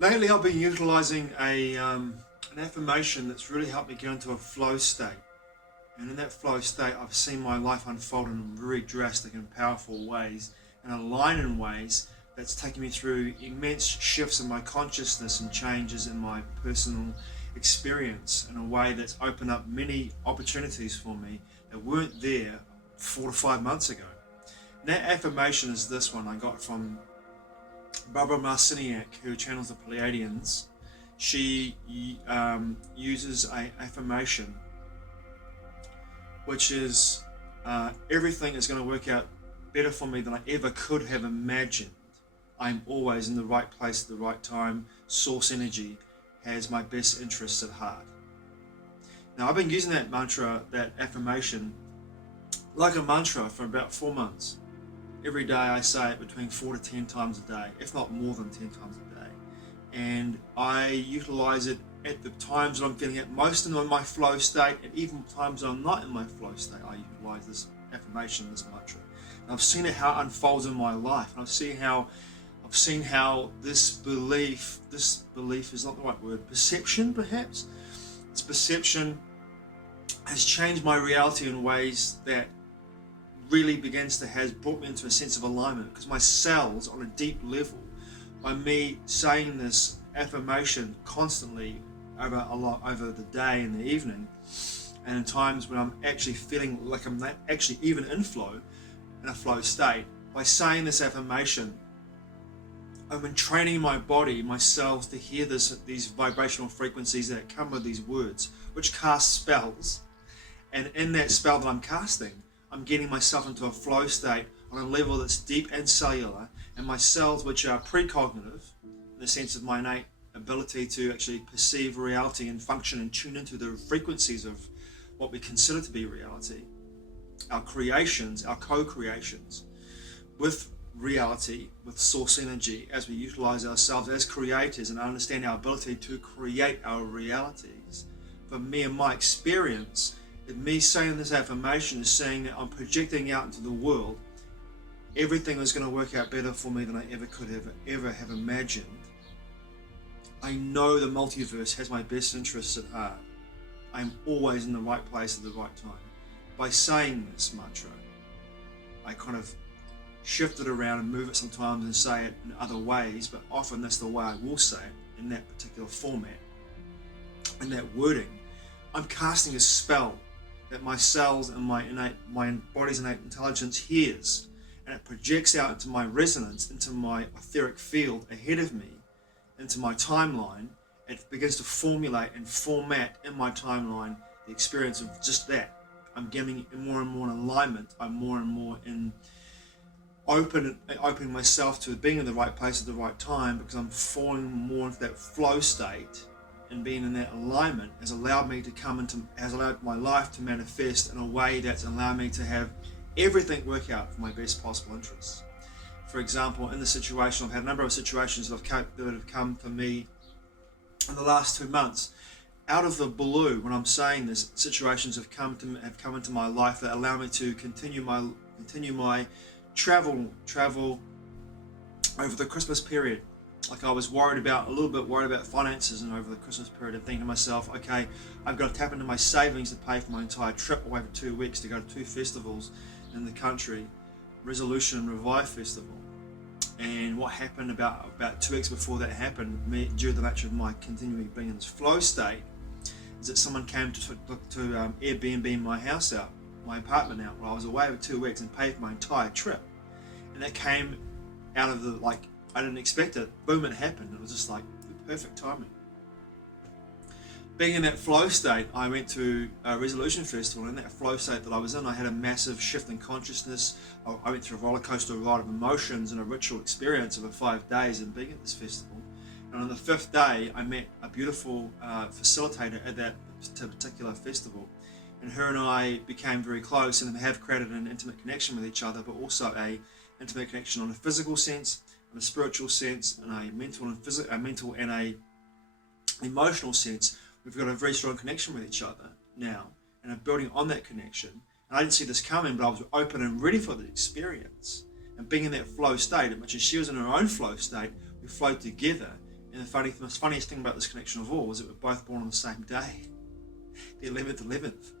Lately, I've been utilizing an affirmation that's really helped me get into a flow state. And in that flow state, I've seen my life unfold in very drastic and powerful ways, and align in ways that's taken me through immense shifts in my consciousness and changes in my personal experience in a way that's opened up many opportunities for me that weren't there 4 to 5 months ago. And that affirmation is this one I got from Barbara Marciniak, who channels the Pleiadians. She uses a affirmation which is everything is going to work out better for me than I ever could have imagined. I'm always in the right place at the right time. Source energy has my best interests at heart. Now, I've been using that mantra, that affirmation, like a mantra for about 4 months. Every day I say it between 4 to 10 times a day, if not more than 10 times a day. And I utilize it at the times that I'm feeling at most in my flow state, and even times that I'm not in my flow state, I utilize this affirmation, this mantra. And I've seen it how it unfolds in my life, and I've seen how this belief is not the right word, perception perhaps. This perception has changed my reality in ways that really has brought me into a sense of alignment, because my cells on a deep level, by me saying this affirmation constantly over the day and the evening, and in times when I'm actually feeling like I'm not actually even in a flow state, by saying this affirmation, I've been training my body, my cells, to hear these vibrational frequencies that come with these words, which cast spells. And in that spell that I'm casting, I'm getting myself into a flow state on a level that's deep and cellular, and my cells, which are precognitive, in the sense of my innate ability to actually perceive reality and function and tune into the frequencies of what we consider to be reality, our creations, our co-creations, with reality, with source energy, as we utilize ourselves as creators and understand our ability to create our realities. For me and my experience, me saying this affirmation is saying that I'm projecting out into the world everything is going to work out better for me than I ever have imagined. I know the multiverse has my best interests at heart. I'm always in the right place at the right time. By saying this mantra, I kind of shift it around and move it sometimes and say it in other ways, but often that's the way I will say it, in that particular format, in that wording. I'm casting a spell that my cells and my body's innate intelligence hears, and it projects out into my resonance, into my etheric field ahead of me, into my timeline. It begins to formulate and format in my timeline the experience of just that. I'm getting more and more in alignment. I'm more and more in opening myself to being in the right place at the right time, because I'm falling more into that flow state, and being in that alignment has allowed my life to manifest in a way that's allowed me to have everything work out for my best possible interests. For example, in the situation, I've had a number of situations that have come for me in the last 2 months. Out of the blue, when I'm saying this, situations have come into my life that allow me to continue my travel over the Christmas period. Like, I was a little bit worried about finances, and over the Christmas period, and thinking to myself, okay, I've got to tap into my savings to pay for my entire trip away for 2 weeks to go to 2 festivals in the country, Resolution and Revive Festival. And what happened about 2 weeks before that happened, due to the nature of my continuing being in this flow state, is that someone came to Airbnb my apartment out while I was away for 2 weeks, and paid for my entire trip. And that came out of I didn't expect it. Boom, it happened. It was just like the perfect timing. Being in that flow state, I went to a Resolution Festival, and in that flow state that I was in, I had a massive shift in consciousness. I went through a roller coaster ride of emotions and a ritual experience over 5 days in being at this festival. And on the 5th day, I met a beautiful facilitator at that particular festival. And her and I became very close, and have created an intimate connection with each other, but also a intimate connection on a physical sense, on a spiritual sense, and a mental and a emotional sense. We've got a very strong connection with each other now, and I'm building on that connection. And I didn't see this coming, but I was open and ready for the experience. And being in that flow state, as much as she was in her own flow state, we flowed together And the most funniest thing about this connection of all was that we're both born on the same day, the 11th,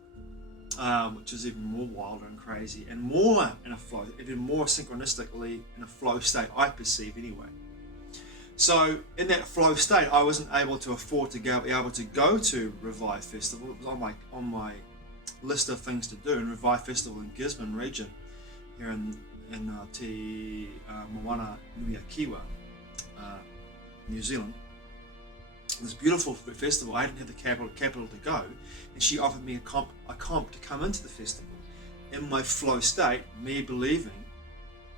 which is even more wild and crazy, and more in a flow, even more synchronistically in a flow state, I perceive anyway. So in that flow state, I wasn't able to afford to be able to go to Revive Festival. It was on my list of things to do. And Revive Festival in Gisborne region, here in Te Moana Nui Kiwa, New Zealand. This beautiful festival. I didn't have the capital to go, and she offered me a comp to come into the festival. In my flow state, me believing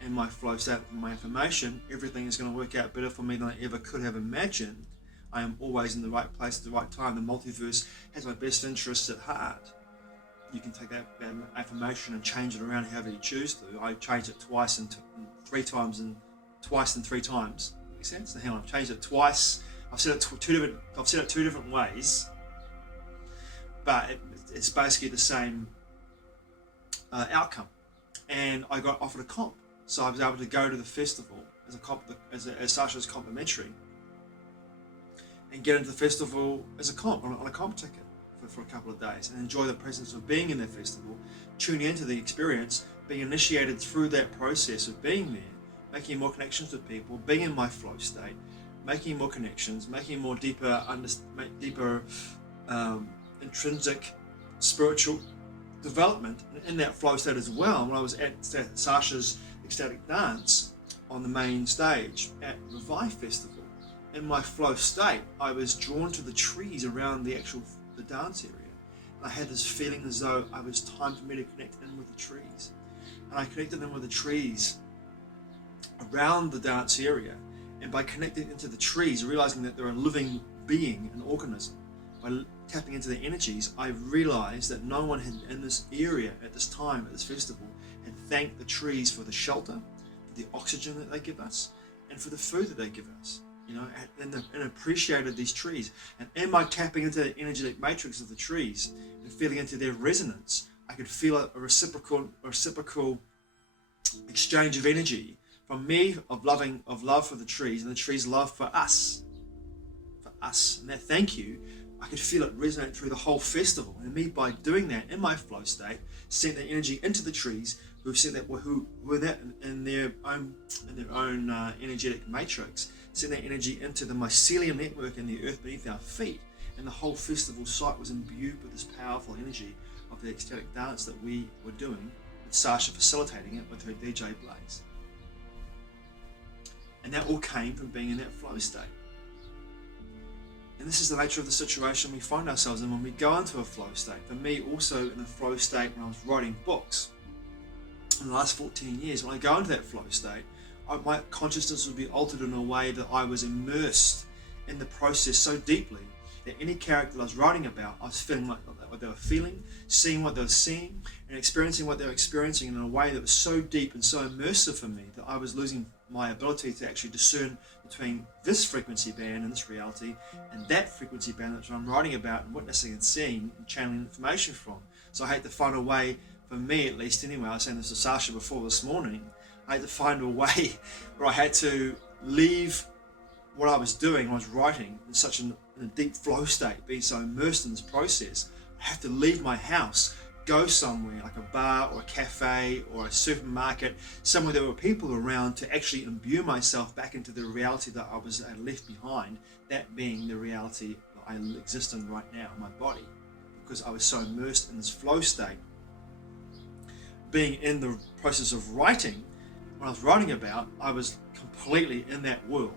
in my flow state, my affirmation, everything is going to work out better for me than I ever could have imagined. I am always in the right place at the right time. The multiverse has my best interests at heart. You can take that affirmation and change it around however you choose to. I changed it twice and three times. Makes sense? Hang on, I've changed it twice. I've said it two different ways, but it's basically the same outcome. And I got offered a comp, so I was able to go to the festival as Sasha's complimentary, and get into the festival as a comp on a comp ticket for a couple of days, and enjoy the presence of being in that festival, tuning into the experience, being initiated through that process of being there, making more connections with people, being in my flow state, making more connections, making more deeper intrinsic spiritual development in that flow state as well. When I was at Sasha's ecstatic dance on the main stage at Revive Festival, in my flow state, I was drawn to the trees around the dance area. And I had this feeling as though it was time for me to connect in with the trees. And I connected in with the trees around the dance area. And by connecting into the trees, realizing that they're a living being, an organism, by tapping into their energies, I realized that no one in this area at this time, at this festival, had thanked the trees for the shelter, for the oxygen that they give us, and for the food that they give us. And appreciated these trees. And am I tapping into the energetic matrix of the trees and feeling into their resonance? I could feel a reciprocal exchange of energy from me of love for the trees, and the trees' love for us. And that thank you, I could feel it resonate through the whole festival. And me, by doing that in my flow state, sent that energy into the trees, who were that in their own energetic matrix, sent that energy into the mycelium network in the earth beneath our feet, and the whole festival site was imbued with this powerful energy of the ecstatic dance that we were doing, with Sasha facilitating it with her DJ Blaze. And that all came from being in that flow state. And this is the nature of the situation we find ourselves in when we go into a flow state. For me, also in the flow state when I was writing books in the last 14 years, when I go into that flow state, my consciousness would be altered in a way that I was immersed in the process so deeply that any character that I was writing about, I was feeling like what they were feeling, seeing what they were seeing, and experiencing what they were experiencing in a way that was so deep and so immersive for me that I was losing my ability to actually discern between this frequency band and this reality and that frequency band that I'm writing about and witnessing and seeing and channeling information from. So I had to find a way, for me at least anyway, I was saying this to Sasha before this morning, I had to find a way where I had to leave what I was doing when I was writing in such in a deep flow state, being so immersed in this process. I have to leave my house, go somewhere like a bar or a cafe or a supermarket, somewhere there were people around, to actually imbue myself back into the reality that I had left behind, that being the reality that I exist in right now in my body, because I was so immersed in this flow state. Being in the process of writing, when I was writing about, I was completely in that world,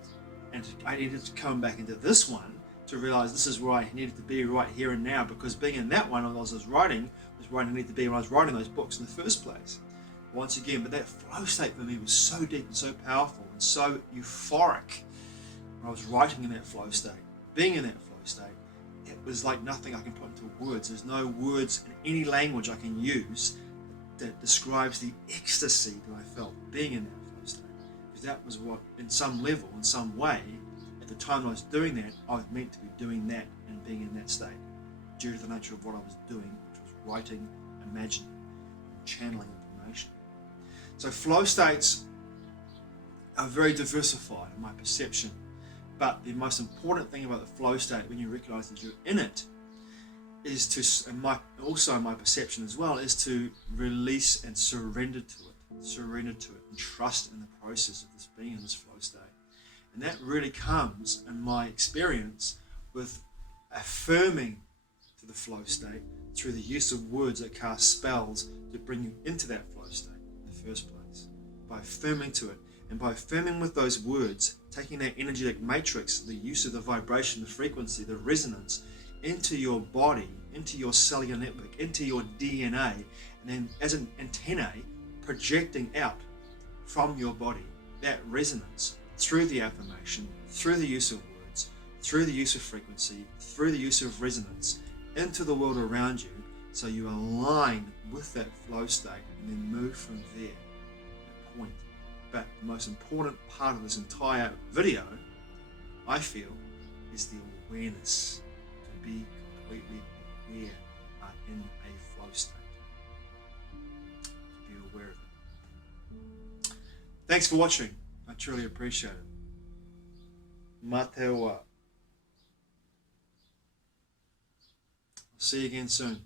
and I needed to come back into this one to realize this is where I needed to be right here and now, because being in that one when I was writing was where I needed to be when I was writing those books in the first place. Once again, but that flow state for me was so deep and so powerful and so euphoric when I was writing in that flow state. Being in that flow state, it was like nothing I can put into words. There's no words in any language I can use that describes the ecstasy that I felt being in that flow state. Because that was what, in some level, in some way, at the time I was doing that, I was meant to be doing that and being in that state, due to the nature of what I was doing, which was writing, imagining, and channeling information. So flow states are very diversified in my perception, But the most important thing about the flow state, when you realize that you're in it, is to, and also my perception as well, is to release and surrender to it, and trust in the process of this being in this flow state. And that really comes, in my experience, with affirming to the flow state through the use of words that cast spells to bring you into that flow state in the first place. By affirming to it, and by affirming with those words, taking that energetic matrix, the use of the vibration, the frequency, the resonance, into your body, into your cellular network, into your DNA, and then as an antennae, projecting out from your body that resonance through the affirmation, through the use of words, through the use of frequency, through the use of resonance, into the world around you, so you align with that flow state and then move from there, that point. But the most important part of this entire video, I feel, is the awareness, to be completely aware in a flow state, to be aware of it. Thanks for watching. I truly appreciate it. Matewa. I'll see you again soon.